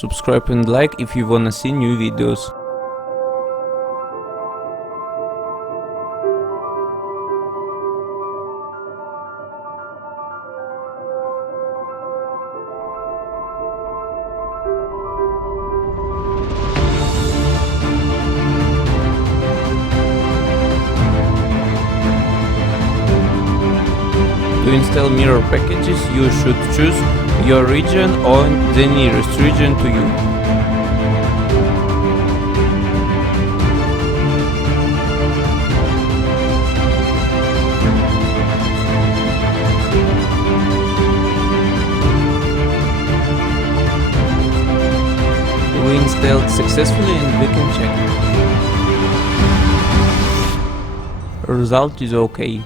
Subscribe and like if you wanna see new videos. To install mirror packages, you should choose your region or the nearest region to you. We installed successfully and we can check. Result is okay.